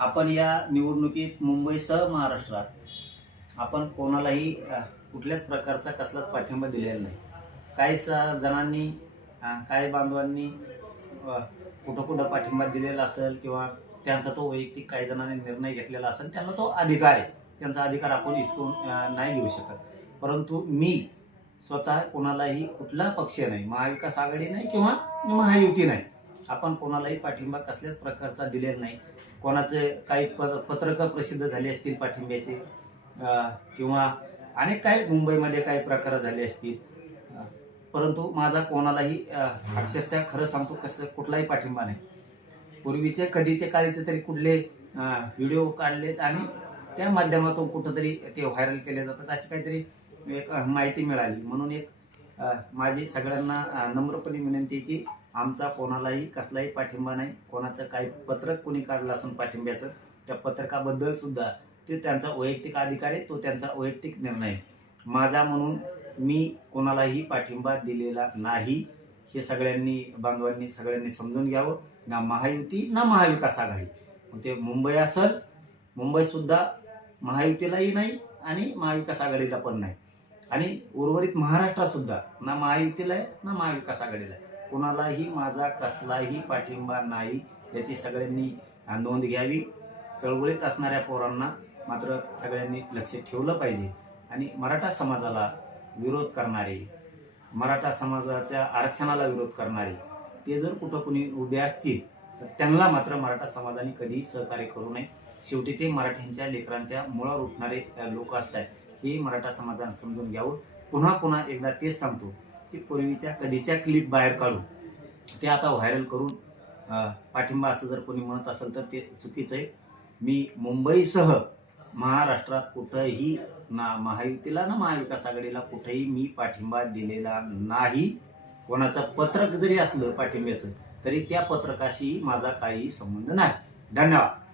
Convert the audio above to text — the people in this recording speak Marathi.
आपण या निवडणुकीत मुंबईसह महाराष्ट्रात आपण कोणालाही कुठल्याच प्रकारचा कसलाच पाठिंबा दिलेला नाही. काही स- जणांनी काही बांधवांनी कुठं कुठं पाठिंबा दिलेला असेल किंवा त्यांचा तो वैयक्तिक काही जणांनी निर्णय घेतलेला असेल त्यांना तो अधिकार आहे. त्यांचा अधिकार आपण हिसकून नाही घेऊ शकत. परंतु मी स्वतः कोणालाही कुठला पक्ष नाही महाविकास आघाडी नाही किंवा महायुती नाही. आपण कोणालाही पाठिंबा कसल्याच प्रकारचा दिलेला नाही. कोणाचे काही प पत्रकं प्रसिद्ध झाले असतील पाठिंब्याचे किंवा अनेक काही मुंबईमध्ये काही प्रकार झाले असतील. परंतु माझा कोणालाही अक्षरशः खरं सांगतो कसं कुठलाही पाठिंबा नाही. पूर्वीचे कधीचे काळीचे तरी कुठले व्हिडिओ काढलेत आणि त्या माध्यमातून कुठंतरी ते व्हायरल केले जातात अशी काहीतरी एक माहिती मिळाली. म्हणून एक माझी सगळ्यांना नम्रपणे विनंती आहे की आमचा कोणालाही कसलाही पाठिंबा नाही. कोणाचं काही पत्रक कोणी काढलं असून पाठिंब्याचं त्या पत्रकाबद्दल सुद्धा ते त्यांचा वैयक्तिक अधिकार आहे तो त्यांचा वैयक्तिक निर्णय आहे. माझा म्हणून मी कोणालाही पाठिंबा दिलेला नाही. हे सगळ्यांनी बांधवांनी सगळ्यांनी समजून घ्यावं. ना महायुती ना महाविकास आघाडी. ते मुंबई असल मुंबईसुद्धा महायुतीलाही नाही आणि महाविकास आघाडीला पण नाही. आणि उर्वरित महाराष्ट्रात सुद्धा ना महायुतीला आहे ना महाविकास आघाडीला आहे. कोणालाही माझा कसलाही पाठिंबा नाही याची सगळ्यांनी नोंद घ्यावी. चळवळीत असणाऱ्या पोरांना मात्र सगळ्यांनी लक्ष ठेवलं पाहिजे. आणि मराठा समाजाला विरोध करणारे मराठा समाजाच्या आरक्षणाला विरोध करणारे ते जर कुठं कुणी उभे असतील तर त्यांना मात्र मराठा समाजाने कधीही सहकार्य करू नये. शेवटी ते मराठ्यांच्या लेकरांच्या मुळावर उठणारे लोक असतात. हे मराठा समाजाने समजून घ्यावं. पुन्हा पुन्हा एकदा तेच सांगतो की पूर्वीच्या कधीच्या क्लिप बाहेर काढून ते आता व्हायरल करून पाठिंबा असं जर कोणी म्हणत असेल तर ते चुकीचं आहे. मी मुंबईसह महाराष्ट्रात कुठंही ना महायुतीला ना महाविकास आघाडीला कुठेही मी पाठिंबा दिलेला नाही. कोणाचं पत्रक जरी असलं पाठिंब्याचं तरी त्या पत्रकाशी माझा काही संबंध नाही. धन्यवाद.